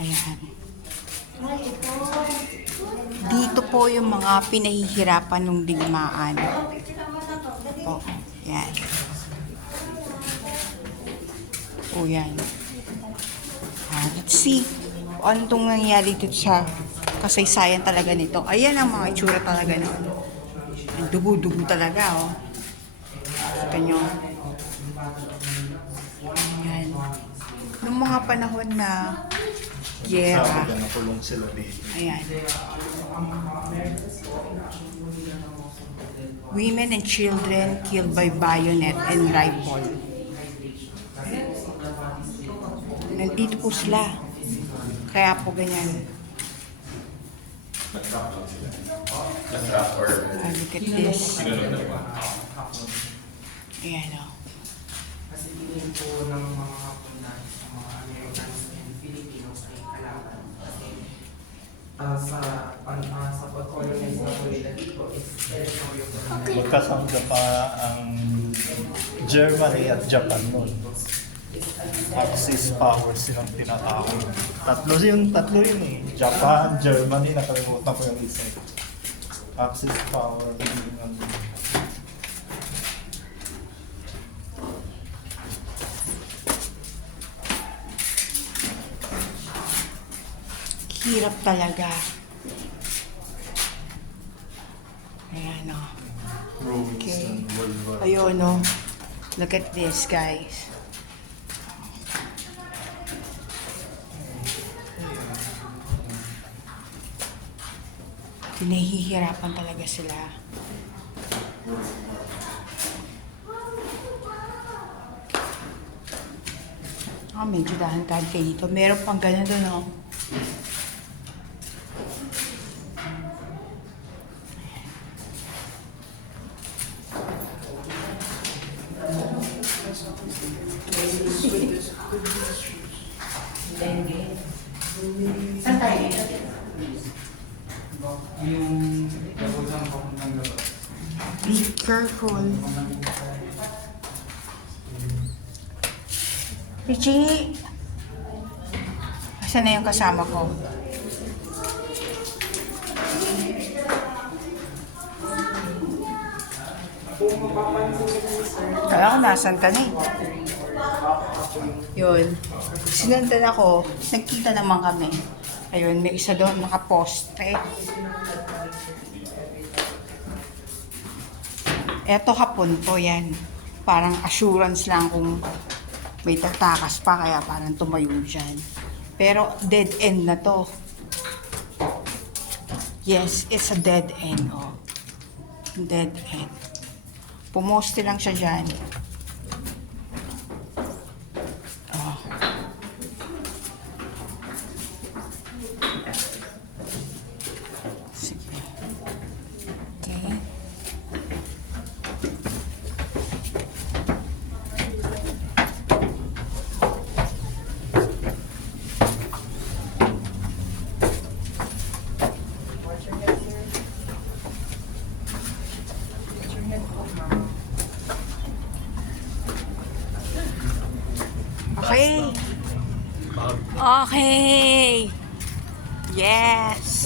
Ayan. Dito po yung mga pinahihirapan ng digmaan. Po. Yan. O yan. Let's see kung ano itong nangyayari dito sa kasaysayan talaga nito. Ayan ang mga itsura talaga nito. Dugo-dugo talaga, oh. Kita nyo. Ayan. Noong mga panahon na giyera. Ayan. Women and children killed by bayonet and rifle. Nandito po sila. Kaya po ganyan. Look at this. Ayan, o. Kasi tingin po ng mga Hapon sa mga Americans and Filipinos ay kalaban. Kasi sa pag-colonize na po nila dito is territory of the Magkasangga pa ang Germany at Japan noon. Axis powers silang tinatawag. Tatlo yun eh. Japan, Germany, nakalimutan ko yung isa. Axis power. Hirap talaga. Ayan, o. Ruins Okay. and World War. Ayun, o. Look at this, guys. Pinahihirapan talaga sila. Medyo dahan-dahan kayo dito. Meron pang ganun doon, oh. Saan tayo? yung nabutang papuntang labas. Be careful. Richie! Asan na yung kasama ko? Kala ko nasan ka na eh. Yun. Sinundan ako, nagkita naman kami. Ayun, may isa doon nakaposte. Eto hapon po yan. Parang assurance lang kung may tatakas pa kaya parang tumayo dyan. Pero dead end na to. Yes, it's a dead end. Oh. Dead end. Pumoste lang siya dyan. Oh. Sige. Okay. Okay. Okay. Yes.